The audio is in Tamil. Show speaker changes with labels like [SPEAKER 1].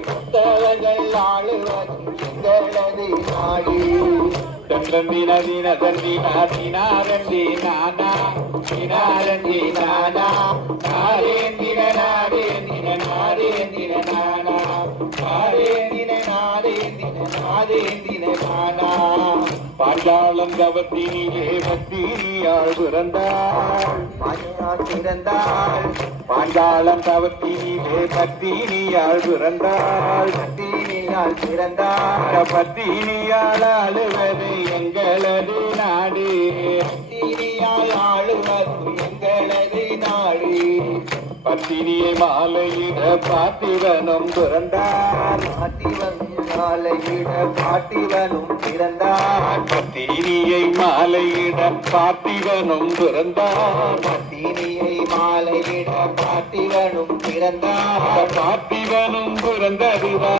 [SPEAKER 1] புத்தகங்கள் ஆளுவது எங்களது நாடு.
[SPEAKER 2] தந்தந்தின தின தந்தினா நானா தினாரந்தி நானா. நாரேந்தின நாரேந்தின நாரேந்தின நானா. நாரேந்தின நாரேந்தின நானா. பாண்டாளம் கவத்தினிலே பத்தினியாள் பிறந்தாள்
[SPEAKER 1] மணியால் பிறந்தாள்
[SPEAKER 2] பாண்டாளம் கவத்தினிலே பத்தினியாள் பிறந்தாள்
[SPEAKER 1] தீனியால் பிறந்தாள்
[SPEAKER 2] பத்தினியால் ஆளுவது எங்களது நாடு.
[SPEAKER 1] தீனியால் ஆளுவது எங்களது நாடு.
[SPEAKER 2] பத்தினியை மாலையிட பார்த்திவனும் பிறந்தார்.
[SPEAKER 1] பாட்டிவன் நாளையிட பாட்டிவனும் பிறந்தாள்
[SPEAKER 2] பத்தினியை மாலையிட பார்த்திவனும் பிறந்தார்.
[SPEAKER 1] தீனியை மாலையிட பாட்டிவனும் பிறந்தாள்
[SPEAKER 2] பார்த்திவனும் பிறந்ததுதான்